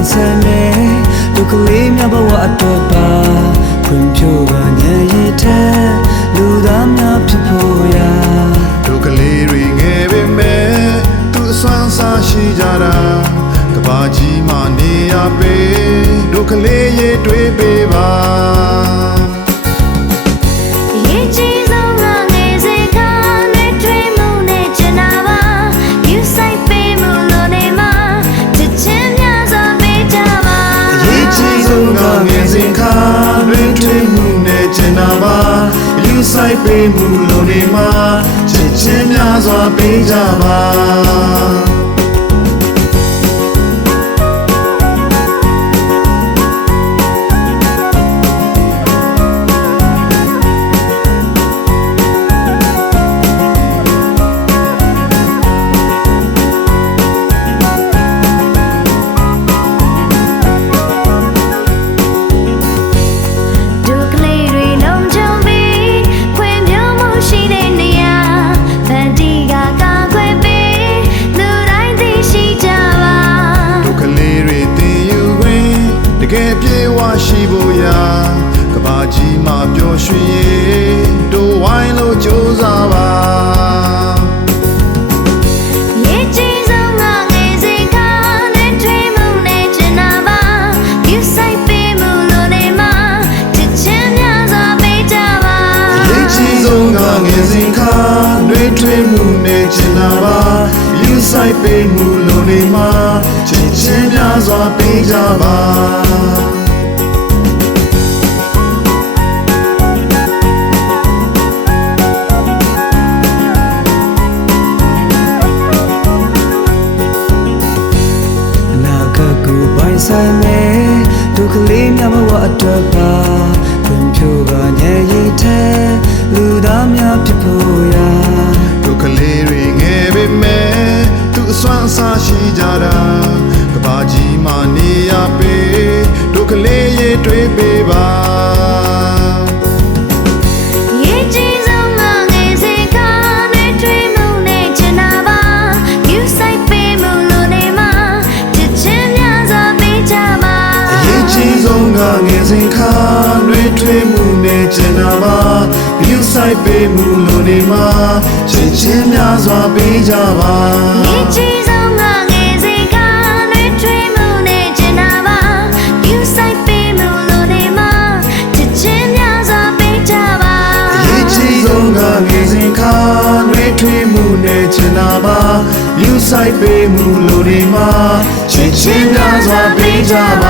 င်ဆိုင်မယ်ဒုက္ခလေးများဘဝအတွက်ပါဖွံ့ဖြိုးပါညရည်တဲ့လူသားများဖြစ်ဖို့ရာဒုက္ခလေးတွေငယ်ပေမဲ့သူအစွမ်းစားရှိကြတာကဘာကြီးမှနေရပေဒုက္ခလေးရေတွေး ပေးမှုလို့နေမှာချစ်ချင်းများစွာပေးကြပါ ဝရှိဖို့ရာကဘာကြီးမှပျော်ရွှင်ရေတို့ဝိုင်းလို့ကြိုးစားပါရေးကြီးဆုံးကငယ်စဉ်ကနဲ့တွေ့မှုနဲ့ကျင်နာပါယူဆိုင်ပေးမှုလို့နေမှာချစ်ချင်းများစွာပေးကြပါရေးကြီးဆုံးကငယ်စဉ်ခါနှွေးထွေးမှုနဲ့ချင်တာပါယူဆိုင်ပေးမှုလုံးနေမှာချစ်ချင်းများစွာပေးကြပါ ဆိုင်မယ်ဒုက္ခလေးများဘဝအတွက်ပါဖွံ့ဖြိုးပါညရည်တဲ့လူသားများဖြစ်ဖို့ရာဒုက္ခလေးတွေငယ်ပေမဲ့သူအစွမ်းအစားရှိကြတာကဘာကြီးမှနေရပေဒုက္ခလေးရေတွေးပေးပါ ငယ်စဉ်ခါနှွေးထွေးမှုနဲ့ကျင်နာပါယူဆိုင်ပေးမှုလုံးနေမှာချစ်ချင်းများစွာပေးကြပါရေးကြီးဆုံးကငယ်စဉ်ကနဲ့တွေ့မှုနဲ့ကျင်နာပါယူဆိုင်ပေးမှုလို့နေမှာချစ်ချင်းများစွာပေးကြပါအရေးကြီးဆုံးကငယ်စဉ်ခါနှွေးထွေးမှုနဲ့ချင်တာပါယူဆိုင်ပေးမှုလိုဒီမှာချစ်ချင်းများစွာပေးကြပါ